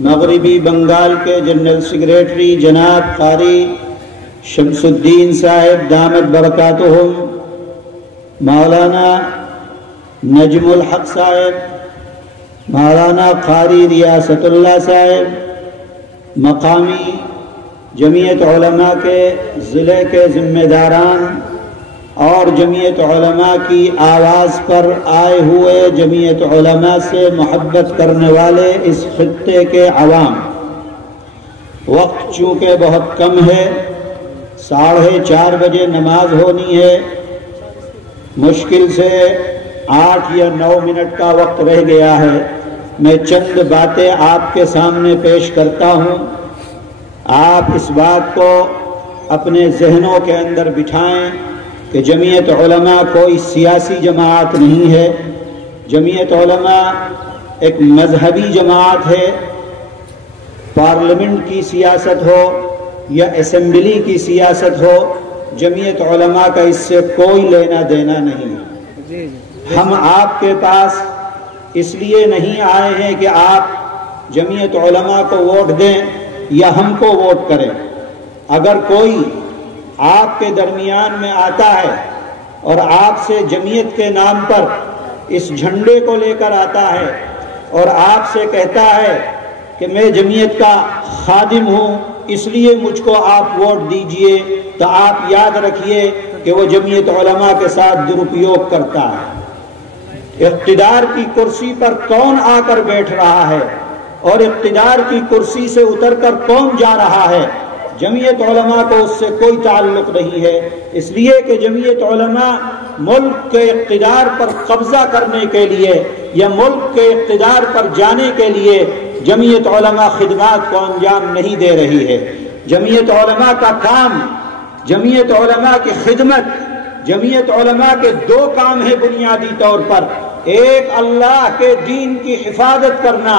مغربی بنگال کے general secretary جناب قاری شمس الدین صاحب دامت برکاتہم، مولانا نجم الحق صاحب، مولانا قاری ریاست اللہ صاحب، مقامی جمعیت علماء کے ضلع کے ذمہ داران اور جمعیت علماء کی آواز پر آئے ہوئے جمعیت علماء سے محبت کرنے والے اس خطے کے عوام، وقت چونکہ بہت کم ہے، 4:30 بجے نماز ہونی ہے، مشکل سے 8 یا 9 منٹ کا وقت رہ گیا ہے۔ میں چند باتیں آپ کے سامنے پیش کرتا ہوں، آپ اس بات کو اپنے ذہنوں کے اندر بٹھائیں کہ جمعیت علماء کوئی سیاسی جماعت نہیں ہے، جمعیت علماء ایک مذہبی جماعت ہے۔ پارلیمنٹ کی سیاست ہو یا اسمبلی کی سیاست ہو، جمعیت علماء کا اس سے کوئی لینا دینا نہیں ہے۔ ہم آپ کے پاس اس لیے نہیں آئے ہیں کہ آپ جمعیت علماء کو ووٹ دیں یا ہم کو ووٹ کریں۔ اگر کوئی آپ کے درمیان میں آتا ہے اور آپ سے جمعیت کے نام پر اس جھنڈے کو لے کر آتا ہے اور آپ سے کہتا ہے کہ میں جمعیت کا خادم ہوں اس لیے مجھ کو آپ ووٹ دیجئے، تو آپ یاد رکھیے کہ وہ جمعیت علماء کے ساتھ درپیوگ کرتا ہے۔ اقتدار کی کرسی پر کون آ کر بیٹھ رہا ہے اور اقتدار کی کرسی سے اتر کر کون جا رہا ہے، جمعیت علماء کو اس سے کوئی تعلق نہیں ہے، اس لیے کہ جمعیت علماء ملک کے اقتدار پر قبضہ کرنے کے لیے یا ملک کے اقتدار پر جانے کے لیے جمعیت علماء خدمات کو انجام نہیں دے رہی ہے۔ جمعیت علماء کا کام، جمعیت علماء کی خدمت، جمعیت علماء کے 2 کام ہیں بنیادی طور پر، ایک اللہ کے دین کی حفاظت کرنا،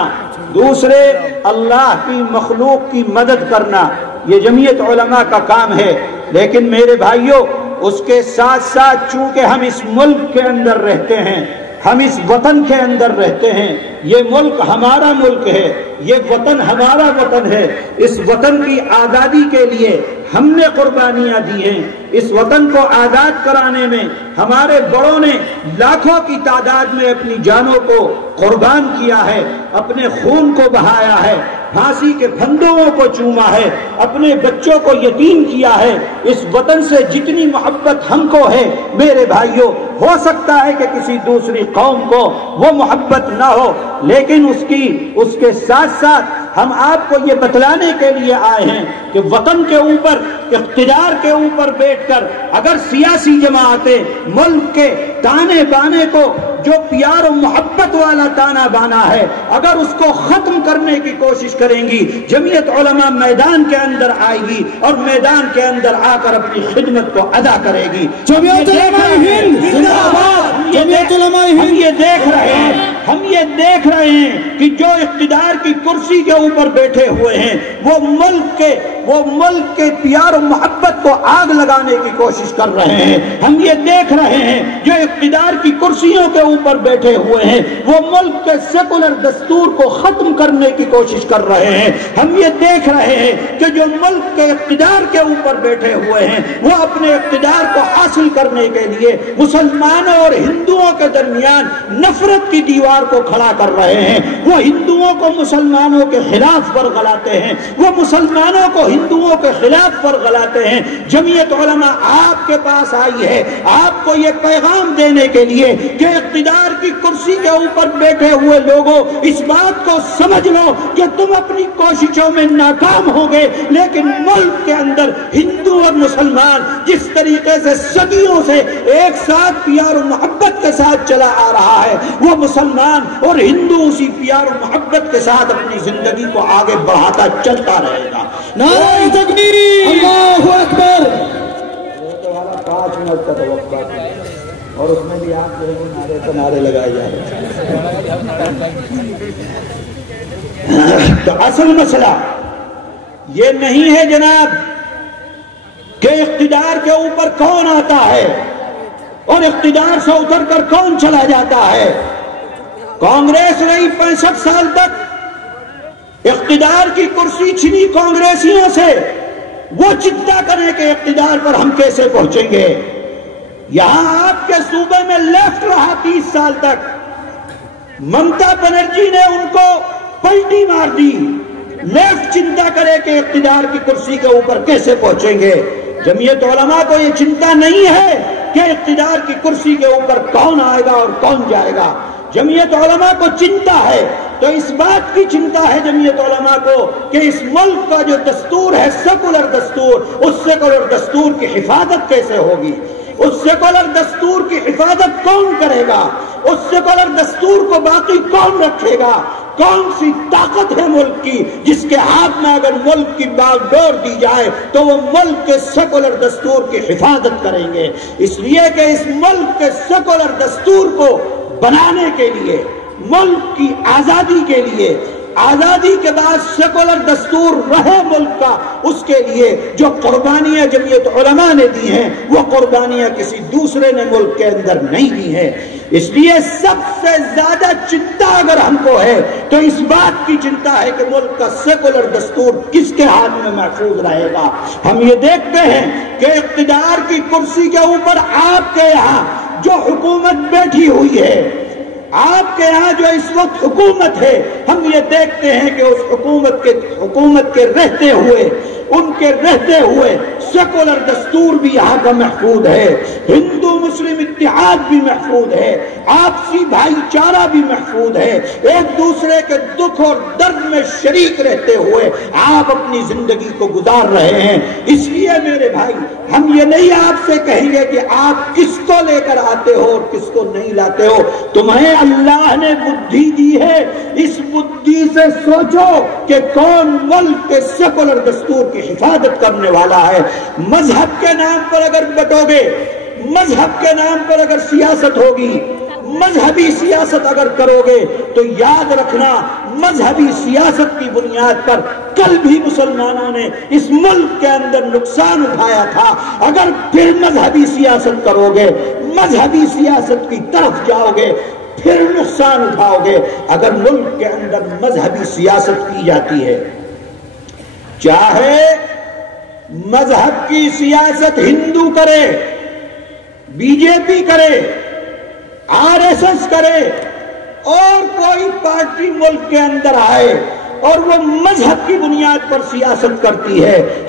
دوسرے اللہ کی مخلوق کی مدد کرنا، یہ جمعیت علماء کا کام ہے۔ لیکن میرے بھائیوں، اس کے ساتھ ساتھ چونکہ ہم اس ملک کے اندر رہتے ہیں، ہم اس وطن کے اندر رہتے ہیں، یہ ملک ہمارا ملک ہے، یہ وطن ہمارا وطن ہے، اس وطن کی آزادی کے لیے ہم نے قربانیاں دی ہیں، اس وطن کو آزاد کرانے میں ہمارے بڑوں نے لاکھوں کی تعداد میں اپنی جانوں کو قربان کیا ہے، اپنے خون کو بہایا ہے، پھانسی کے پھندوں کو چوما ہے، اپنے بچوں کو یتیم کیا ہے۔ اس وطن سے جتنی محبت ہم کو ہے میرے بھائیوں، ہو سکتا ہے کہ کسی دوسری قوم کو وہ محبت نہ ہو، لیکن اس کے ساتھ ساتھ ہم آپ کو یہ بتلانے کے لیے آئے ہیں کہ وطن کے اوپر، اقتدار کے اوپر بیٹھ کر اگر سیاسی جماعتیں ملک کے تانے بانے کو، جو پیار و محبت والا تانا بانا ہے، اگر اس کو ختم کرنے کی کوشش کریں گی، جمعیت علماء میدان کے اندر آئے گی اور میدان کے اندر آ کر اپنی خدمت کو ادا کرے گی۔ جمعیت علماء ہند زندہ باد، جمعیت علماء ہند۔ ہم یہ دیکھ رہے ہیں کہ جو اقتدار کی کرسی کے اوپر بیٹھے ہوئے ہیں وہ ملک کے پیار و محبت کو آگ لگانے کی کوشش کر رہے ہیں۔ ہم یہ دیکھ رہے ہیں جو اقتدار کی کرسیوں کے اوپر بیٹھے ہوئے ہیں وہ ملک کے سیکولر دستور کو ختم کرنے کی کوشش کر رہے ہیں۔ ہم یہ دیکھ رہے ہیں کہ جو ملک کے اقتدار کے اوپر بیٹھے ہوئے ہیں وہ اپنے اقتدار کو حاصل کرنے کے لیے مسلمانوں اور ہندوؤں کے درمیان نفرت کی دیوار کو کھڑا کر رہے ہیں۔ وہ ہندوؤں کو مسلمانوں کے خلاف ورغلاتے ہیں، وہ مسلمانوں کو ہندوؤں کے خلاف ورغلاتے ہیں۔ جمعیت علماء آپ کے پاس آئی ہے آپ کو یہ پیغام دینے کے لیے کہ اقتدار کی کرسی کے اوپر بیٹھے ہوئے لوگوں، اس بات کو سمجھ لو کہ تم اپنی کوششوں میں ناکام ہوگے، لیکن ملک کے اندر ہندو اور مسلمان جس طریقے سے صدیوں سے ایک ساتھ پیار و محبت کے ساتھ چلا آ رہا ہے، وہ مسلمان اور ہندو اسی پیار و محبت کے ساتھ اپنی زندگی کو آگے بڑھاتا چلتا رہے گا۔ نعرہ تکبیر، اللہ اکبر۔ 5 منٹ کا وقت اور اس میں بھی آپ جو نعرے لگائے جا رہے ہیں۔ تو اصل مسئلہ یہ نہیں ہے جناب کہ اقتدار کے اوپر کون آتا ہے اور اقتدار سے اتر کر کون چلا جاتا ہے۔ کانگریس رہی 65 سال تک اقتدار کی کرسی چھنی کانگریسیوں سے، وہ چنتا کریں کہ اقتدار پر ہم کیسے پہنچیں گے۔ یہاں آپ کے صوبے میں لیفٹ رہا 30 سال تک، ممتا بنرجی نے ان کو پلٹی مار دی۔ لیفٹ چنتا کرے کہ اقتدار کی کرسی کے اوپر کیسے پہنچیں گے۔ جمعیت علماء کو یہ چنتا نہیں ہے کہ اقتدار کی کرسی کے اوپر کون آئے گا اور کون جائے گا۔ جمعیت علماء کو چنتا ہے تو اس بات کی چنتا ہے جمعیت علماء کو کہ اس ملک کا جو دستور ہے سیکولر دستور، اس سیکولر دستور کی حفاظت کیسے ہوگی، اس سیکولر دستور کی حفاظت کون کرے گا، اس سیکولر دستور کو باقی کون رکھے گا، کون سی طاقت ہے ملک کی جس کے ہاتھ میں اگر ملک کی باغ ڈور دی جائے تو وہ ملک کے سیکولر دستور کی حفاظت کریں گے۔ اس لیے کہ اس ملک کے سیکولر دستور کو بنانے کے لیے، ملک کی آزادی کے لیے، آزادی کے بعد سیکولر دستور رہے ملک کا، اس کے لیے جو قربانیاں جمعیت علماء نے دی ہیں وہ قربانیاں کسی دوسرے نے ملک کے اندر نہیں دی ہیں۔ اس لیے سب سے زیادہ چنتا اگر ہم کو ہے تو اس بات کی چنتا ہے کہ ملک کا سیکولر دستور کس کے ہاتھ میں محفوظ رہے گا۔ ہم یہ دیکھتے ہیں کہ اقتدار کی کرسی کے اوپر آپ کے یہاں جو حکومت بیٹھی ہوئی ہے، آپ کے یہاں جو اس وقت حکومت ہے، ہم یہ دیکھتے ہیں کہ اس حکومت کے رہتے ہوئے، ان کے رہتے ہوئے سیکولر دستور بھی یہاں کا محفوظ ہے، ہندو مسلم اتحاد بھی محفوظ ہے، آپسی بھائی چارہ بھی محفوظ ہے، ایک دوسرے کے دکھ اور درد میں شریک رہتے ہوئے آپ اپنی زندگی کو گزار رہے ہیں۔ اس لیے میرے بھائی، ہم یہ نہیں آپ سے کہیں گے کہ آپ کس کو لے کر آتے ہو اور کس کو نہیں لاتے ہو، تمہیں اللہ نے بدھی دی ہے، اس بدھی سے سوچو کہ کون ملک کے سیکولر دستور کی حفاظت کرنے والا ہے۔ مذہب کے نام پر اگر بٹو گے، مذہب کے نام پر اگر سیاست ہوگی، مذہبی سیاست اگر کرو گے تو یاد رکھنا مذہبی سیاست کی بنیاد پر کل بھی مسلمانوں نے اس ملک کے اندر نقصان اٹھایا تھا۔ اگر پھر مذہبی سیاست کرو گے، مذہبی سیاست کی طرف جاؤ گے، پھر نقصان اٹھاؤ گے۔ اگر ملک کے اندر مذہبی سیاست کی جاتی ہے، چاہے مذہب کی سیاست ہندو کرے، بی جے پی کرے، آر ایس ایس کرے، اور کوئی پارٹی ملک کے اندر آئے اور وہ مذہب کی بنیاد پر سیاست کرتی ہے،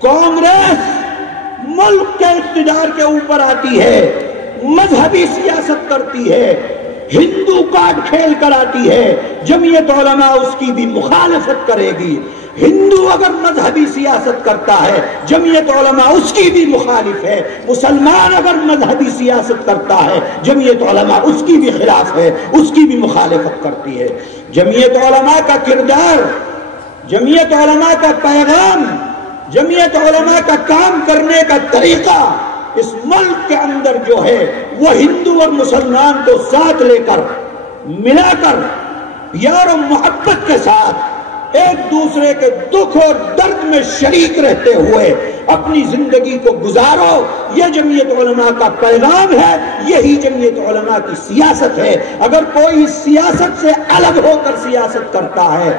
کانگریس ملک کے اقتدار کے اوپر آتی ہے، مذہبی سیاست کرتی ہے، ہندو کارڈ کھیل کر آتی ہے، جمعیت علماء اس کی بھی مخالفت کرے گی۔ ہندو اگر مذہبی سیاست کرتا ہے، جمعیت علماء اس کی بھی مخالف ہے۔ مسلمان اگر مذہبی سیاست کرتا ہے، جمعیت علماء اس کی بھی خلاف ہے، اس کی بھی مخالفت کرتی ہے۔ جمعیت علماء کا کردار، جمعیت علماء کا پیغام، جمعیت علماء کا کام کرنے کا طریقہ اس ملک کے اندر جو ہے وہ ہندو اور مسلمان کو ساتھ لے کر، ملا کر، پیار و محبت کے ساتھ ایک دوسرے کے دکھ اور درد میں شریک رہتے ہوئے اپنی زندگی کو گزارو، یہ جمعیت علماء کا پیغام ہے، یہی جمعیت علماء کی سیاست ہے۔ اگر کوئی سیاست سے الگ ہو کر سیاست کرتا ہے،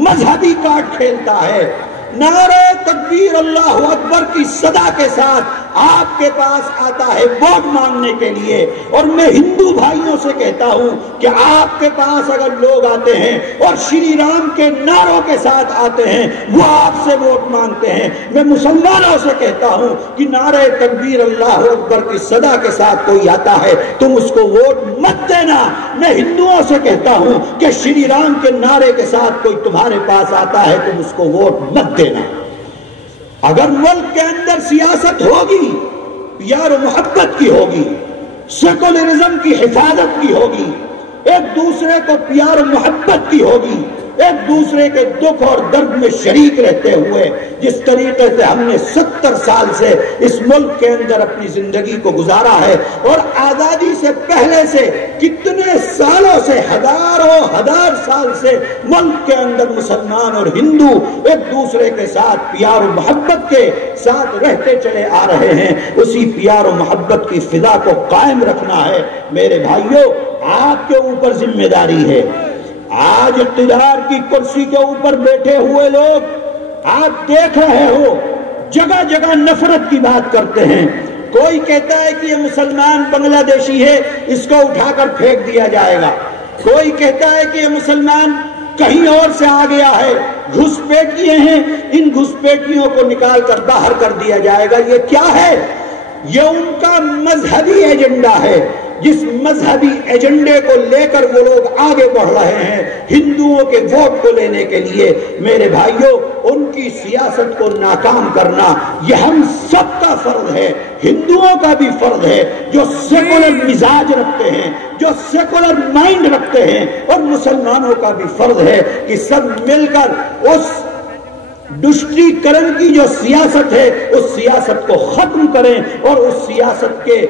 مذہبی کارڈ کھیلتا ہے، نعرہ تکبیر اللہ اکبر کی صدا کے ساتھ آپ کے پاس آتا ہے ووٹ مانگنے کے لیے، اور میں ہندو بھائیوں سے کہتا ہوں کہ آپ کے پاس اگر لوگ آتے ہیں اور شری رام کے نعروں کے ساتھ آتے ہیں، وہ آپ سے ووٹ مانگتے ہیں، میں مسلمانوں سے کہتا ہوں کہ نعرہ تکبیر اللہ اکبر کی صدا کے ساتھ کوئی آتا ہے تم اس کو ووٹ مت دینا۔ میں ہندوؤں سے کہتا ہوں کہ شری رام کے نعرے کے ساتھ کوئی تمہارے پاس آتا ہے تم اس کو ووٹ مت دینا۔ اگر ملک کے اندر سیاست ہوگی، پیار و محبت کی ہوگی، سیکولرزم کی حفاظت کی ہوگی، ایک دوسرے کو پیار و محبت کی ہوگی، ایک دوسرے کے دکھ اور درد میں شریک رہتے ہوئے، جس طریقے سے ہم نے 70 سال سے اس ملک کے اندر اپنی زندگی کو گزارا ہے، اور آزادی سے پہلے سے کتنے سالوں سے، ہزار سال سے ملک کے اندر مسلمان اور ہندو ایک دوسرے کے ساتھ پیار و محبت کے ساتھ رہتے چلے آ رہے ہیں، اسی پیار و محبت کی فضا کو قائم رکھنا ہے۔ میرے بھائیوں، آپ کے اوپر ذمہ داری ہے، آج اقتدار کی کرسی کے اوپر بیٹھے ہوئے لوگ آپ دیکھ رہے ہو جگہ جگہ نفرت کی بات کرتے ہیں. کوئی کہتا ہے کہ یہ مسلمان بنگلہ دیشی ہے، اس کو اٹھا کر پھینک دیا جائے گا. کوئی کہتا ہے کہ یہ مسلمان کہیں اور سے آ گیا ہے، گھسپیٹیے ہیں، ان گھسپیٹیوں کو نکال کر باہر کر دیا جائے گا. یہ کیا ہے؟ یہ ان کا مذہبی ایجنڈا ہے. جس مذہبی ایجنڈے کو لے کر وہ لوگ آگے بڑھ رہے ہیں ہندوؤں کے ووٹ کو لینے کے لیے. میرے بھائیوں، ان کی سیاست کو ناکام کرنا یہ ہم سب کا فرض ہے. ہندوؤں کا بھی فرض ہے جو سیکولر مزاج رکھتے ہیں، جو سیکولر مائنڈ رکھتے ہیں، اور مسلمانوں کا بھی فرض ہے کہ سب مل کر اس ڈسٹریکرن کی جو سیاست ہے اس سیاست کو ختم کریں، اور اس سیاست کے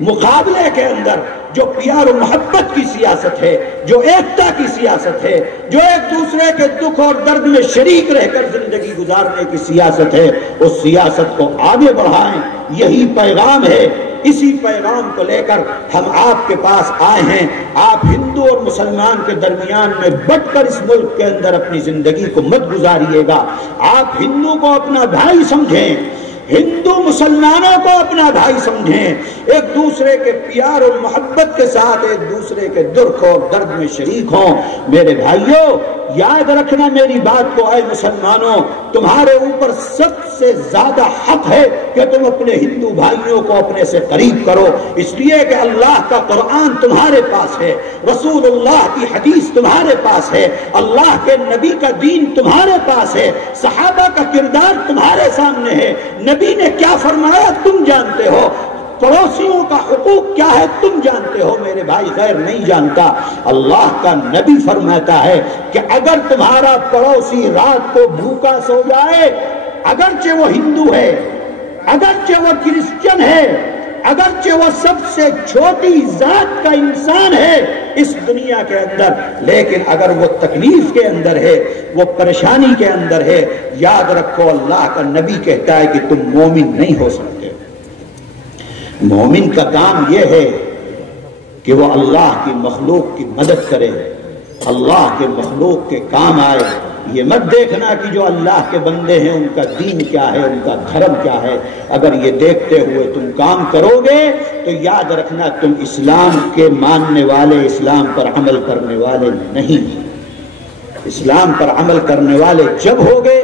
مقابلے کے اندر جو پیار و محبت کی سیاست ہے، جو ایکتا کی سیاست ہے، جو ایک دوسرے کے دکھ اور درد میں شریک رہ کر زندگی گزارنے کی سیاست ہے، اس سیاست کو آگے بڑھائیں. یہی پیغام ہے. اسی پیغام کو لے کر ہم آپ کے پاس آئے ہیں. آپ ہندو اور مسلمان کے درمیان میں بٹ کر اس ملک کے اندر اپنی زندگی کو مت گزاریے گا. آپ ہندو کو اپنا بھائی سمجھیں، ہندو مسلمانوں کو اپنا بھائی سمجھیں، ایک دوسرے کے پیار اور محبت کے ساتھ ایک دوسرے کے دکھ اور درد میں شریک ہوں. میرے بھائیوں، یاد رکھنا میری بات کو، اے مسلمانوں، تمہارے اوپر سب سے زیادہ حق ہے کہ تم اپنے ہندو بھائیوں کو اپنے سے قریب کرو. اس لیے کہ اللہ کا قرآن تمہارے پاس ہے، رسول اللہ کی حدیث تمہارے پاس ہے، اللہ کے نبی کا دین تمہارے پاس ہے، صحابہ کا کردار تمہارے سامنے ہے. نبی نے کیا فرمایا تم جانتے ہو، پڑوسیوں کا حقوق کیا ہے تم جانتے ہو. میرے بھائی غیر نہیں جانتا. اللہ کا نبی فرماتا ہے کہ اگر تمہارا پڑوسی رات کو بھوکا سو جائے، اگرچہ وہ ہندو ہے، اگرچہ وہ کرسچن ہے، اگرچہ وہ سب سے چھوٹی ذات کا انسان ہے اس دنیا کے اندر، لیکن اگر وہ تکلیف کے اندر ہے، وہ پریشانی کے اندر ہے، یاد رکھو اللہ کا نبی کہتا ہے کہ تم مومن نہیں ہو سکتے. مومن کا کام یہ ہے کہ وہ اللہ کی مخلوق کی مدد کرے، اللہ کے مخلوق کے کام آئے. یہ مت دیکھنا کہ جو اللہ کے بندے ہیں ان کا دین کیا ہے، ان کا دھرم کیا ہے. اگر یہ دیکھتے ہوئے تم کام کرو گے تو یاد رکھنا تم اسلام کے ماننے والے، اسلام پر عمل کرنے والے نہیں. اسلام پر عمل کرنے والے جب ہوگے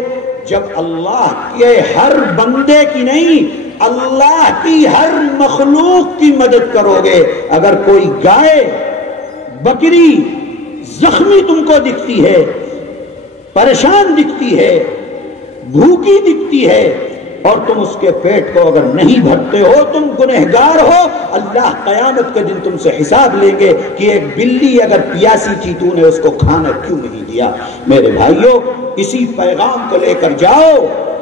جب اللہ کے ہر بندے کی نہیں، اللہ کی ہر مخلوق کی مدد کرو گے. اگر کوئی گائے، بکری زخمی تم کو دکھتی ہے، پریشان دکھتی ہے، بھوکی دکھتی ہے، اور تم اس کے پیٹ کو اگر نہیں بھرتے ہو، تم گنہگار ہو. اللہ قیامت کے دن تم سے حساب لیں گے کہ ایک بلی اگر پیاسی تھی تو نے اس کو کھانا کیوں نہیں دیا. میرے بھائیوں، اسی پیغام کو لے کر جاؤ،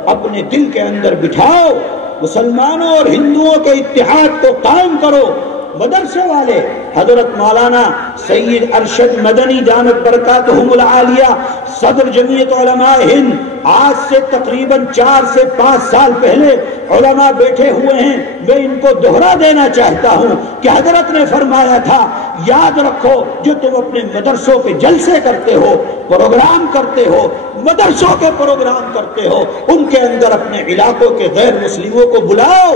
اپنے دل کے اندر بٹھاؤ، مسلمانوں اور ہندوؤں کے اتحاد کو قائم کرو. مدرسے والے حضرت مولانا سید ارشد مدنی دامت برکاتہم العالیہ، صدر جمعیت علماء ہند، آج سے تقریباً 4 سے 5 سال پہلے علماء بیٹھے ہوئے ہیں. میں ان کو دوہرا دینا چاہتا ہوں کہ حضرت نے فرمایا تھا، یاد رکھو جو تم اپنے مدرسوں کے جلسے کرتے ہو، پروگرام کرتے ہو، مدرسوں کے پروگرام کرتے ہو، ان کے اندر اپنے علاقوں کے غیر مسلموں کو بلاؤ،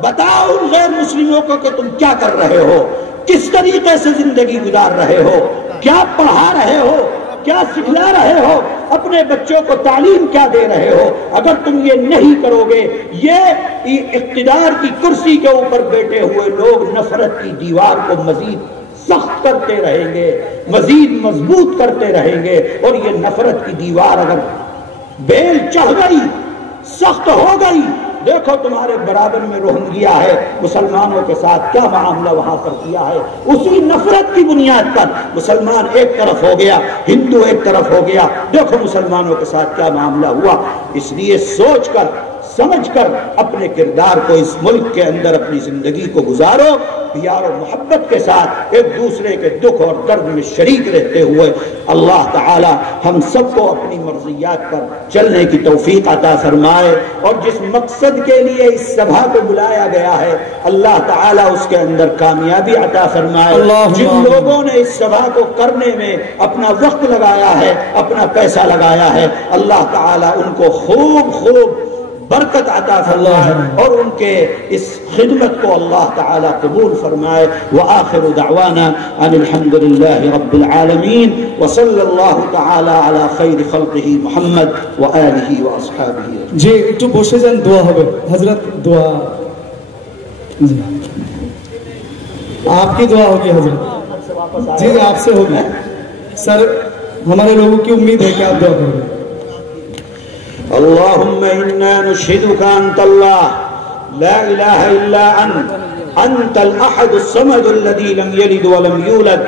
بتاؤ ان غیر مسلموں کو کہ تم کیا کر رہے ہو، کس طریقے سے زندگی گزار رہے ہو، کیا پڑھا رہے ہو، کیا سکھلا رہے ہو، اپنے بچوں کو تعلیم کیا دے رہے ہو. اگر تم یہ نہیں کرو گے، یہ اقتدار کی کرسی کے اوپر بیٹھے ہوئے لوگ نفرت کی دیوار کو مزید سخت کرتے رہیں گے، مزید مضبوط کرتے رہیں گے. اور یہ نفرت کی دیوار اگر بیل چڑھ گئی، سخت ہو گئی، دیکھو تمہارے برابر میں روہنگیا ہے، مسلمانوں کے ساتھ کیا معاملہ وہاں پر کیا ہے. اسی نفرت کی بنیاد پر مسلمان ایک طرف ہو گیا، ہندو ایک طرف ہو گیا. دیکھو مسلمانوں کے ساتھ کیا معاملہ ہوا. اس لیے سوچ کر سمجھ کر اپنے کردار کو اس ملک کے اندر اپنی زندگی کو گزارو، پیار و محبت کے ساتھ ایک دوسرے کے دکھ اور درد میں شریک رہتے ہوئے اللہ تعالی ہم سب کو اپنی مرضیات پر چلنے کی توفیق عطا فرمائے، اور جس مقصد کے لیے اس سبھا کو بلایا گیا ہے اللہ تعالی اس کے اندر کامیابی عطا فرمائے۔ جن لوگوں نے اس سبھا کو کرنے میں اپنا وقت لگایا ہے، اپنا پیسہ لگایا ہے، اللہ تعالی ان کو خوب خوب برکت عطا فرمائے اور ان کے اس خدمت کو اللہ تعالی قبول فرمائے۔ وآخر دعوانا ان الحمد للہ رب العالمین وصلی اللہ تعالی علی خیر خلقہ محمد وآلہ واصحابہ۔ جی একটু বসে যান, দোয়া হবে حضرت, دعا جی آپ کی دعا ہوگی حضرت. جی آپ سے ہوگی سر, ہمارے لوگوں کی امید ہے کہ آپ دعا کریں گے. اللهم إنا نشهدك أنت الله لا إله إلا أنت الأحد الصمد الذي لم يلد ولم يولد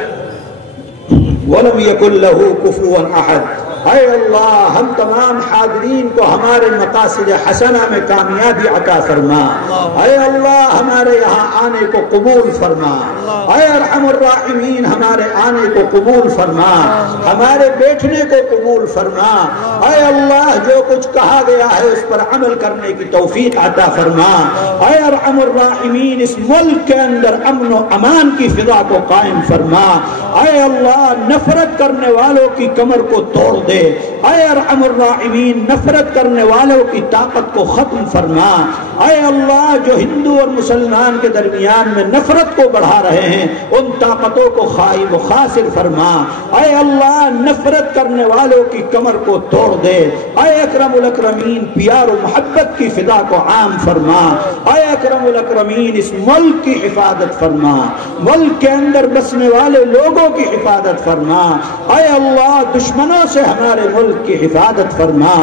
ولم يكن له كفوا أحد. اے اللہ ہم تمام حاضرین کو ہمارے مقاصد حسنہ میں کامیابی عطا فرما. اے اللہ ہمارے یہاں آنے کو قبول فرما. اے ارحم الراحمین ہمارے آنے کو قبول فرما, ہمارے بیٹھنے کو قبول فرما. اے اللہ جو کچھ کہا گیا ہے اس پر عمل کرنے کی توفیق عطا فرما. اے ارحم الراحمین اس ملک کے اندر امن و امان کی فضا کو قائم فرما. اے اللہ نفرت کرنے والوں کی کمر کو توڑ دے. اے ارحم الراحمین نفرت کرنے والوں کی طاقت کو ختم فرما. اے اللہ جو ہندو اور مسلمان کے درمیان میں نفرت کو بڑھا رہے ہیں ان طاقتوں کو خائب و خاسر فرما. اے اللہ نفرت کرنے والوں کی کمر کو توڑ دے. اے اکرم الاکرمین پیار و محبت کی فضا کو عام فرما. اے اکرم الاکرمین اس ملک کی حفاظت فرما, ملک کے اندر بسنے والے لوگوں کی حفاظت فرما. اے اللہ دشمنوں سے ہمارے ملک کی حفاظت فرما.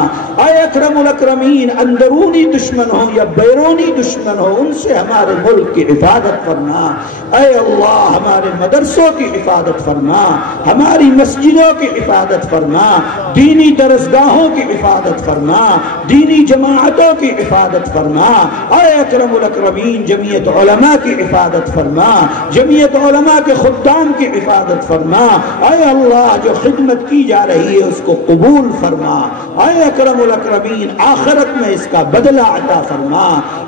اے اکرم الاکرمین اندرونی دشمن ہو یا بیرونی دشمن ہو ان سے ہمارے ملک کی حفاظت فرما. اے اللہ ہمارے مدرسوں کی حفاظت فرما, ہماری مسجدوں کی حفاظت فرما, دینی درسگاہوں کی حفاظت فرما, دینی جماعتوں کی حفاظت فرما. اے اکرم الاکرمین جمعیت علماء کی حفاظت فرما, جمعیت علماء کے خدام کی حفاظت فرما. اے اللہ جو خدمت کی جا رہی ہے اس کو قبول فرما. اے اکرم الاکرمین آخرت میں اس کا بدلہ عطا فرما.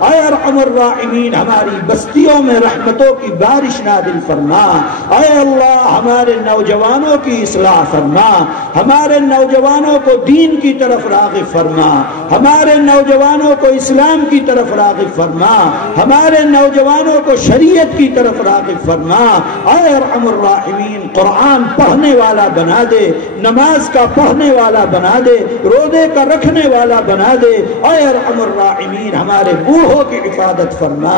اے ارحم الراحمین ہماری بستیوں میں رحمتوں کی بارش نازل فرما. اے اللہ ہمارے نوجوانوں کی اصلاح فرما, ہمارے نوجوانوں کو دین کی طرف راغب فرما, ہمارے نوجوانوں کو اسلام کی طرف راغب فرما, ہمارے نوجوانوں کو شریعت کی طرف راغب فرما. اے ارحم الراحمین قرآن پڑھنے والا بنا دے, نماز کا پڑھنے والا بنا دے, روزے کا رکھنے والا بنا دے. اے ارحم الراحمین ہمارے بوڑھوں کی حفاظت فرما.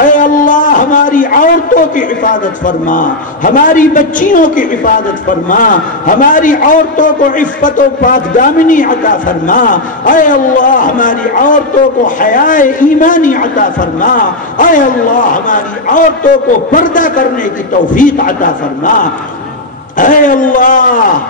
اے اللہ ہماری عورتوں کی حفاظت فرما, ہماری بچیوں کی حفاظت فرما, ہماری عورتوں کو عفت و پاکدامنی عطا فرما. اے اللہ ہماری عورتوں کو حیاء ایمانی عطا فرما. اے اللہ ہماری عورتوں کو پردہ کرنے کی توفیق عطا فرما. اے اللہ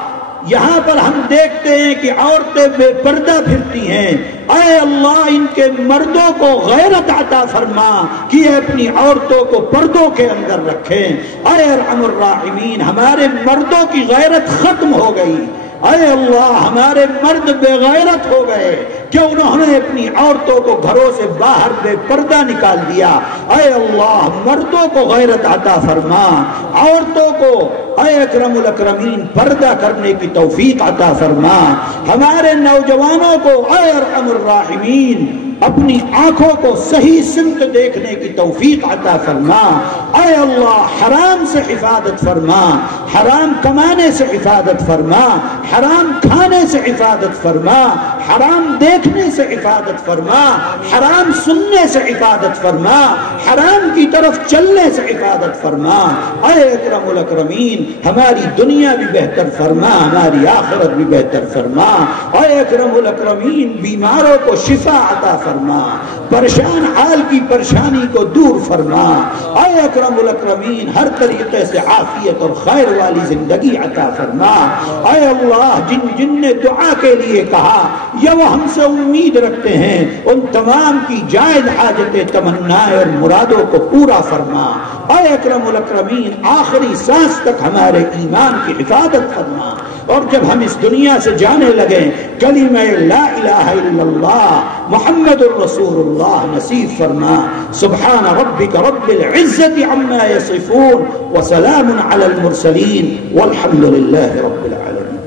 یہاں پر ہم دیکھتے ہیں کہ عورتیں بے پردہ پھرتی ہیں. اے اللہ ان کے مردوں کو غیرت عطا فرما کہ اپنی عورتوں کو پردوں کے اندر رکھیں. اے ارحم الراحمین ہمارے مردوں کی غیرت ختم ہو گئی. اے اللہ ہمارے مرد بے غیرت ہو گئے کہ انہوں نے اپنی عورتوں کو گھروں سے باہر بے پردہ نکال دیا. اے اللہ مردوں کو غیرت عطا فرما, عورتوں کو اے اکرم الاکرمین پردہ کرنے کی توفیق عطا فرما. ہمارے نوجوانوں کو اے ارحم الراحمین اپنی آنکھوں کو صحیح سمت دیکھنے کی توفیق عطا فرما. اے اللہ حرام سے حفاظت فرما, حرام کمانے سے حفاظت فرما, حرام کھانے سے حفاظت فرما, حرام دیکھنے سے حفاظت فرما, حرام سننے سے حفاظت فرما, حرام کی طرف چلنے سے حفاظت فرما. اے اکرم الاکرمین ہماری دنیا بھی بہتر فرما, ہماری آخرت بھی بہتر فرما. اے اکرم الاکرمین بیماروں کو شفا عطا فرما, پریشان حال کی پریشانی کو دور فرما. اے اکرم الاکرمین ہر طریقے سے عافیت اور خیر والی زندگی عطا فرما. اے اللہ جن نے دعا کے لیے کہا یا وہ ہم سے امید رکھتے ہیں، ان تمام کی جائز حاجتیں، تمنائیں اور مرادوں کو پورا فرما۔ اے اکرم الاکرمین، آخری سانس تک ہمارے ایمان کی حفاظت فرما، اور جب ہم اس دنیا سے جانے لگیں کلمہ لا الہ الا اللہ محمد الرسول اللہ نصیب فرما۔ سبحان ربک رب العزت عما یصفون وسلام علی المرسلین والحمد للہ رب العالمین۔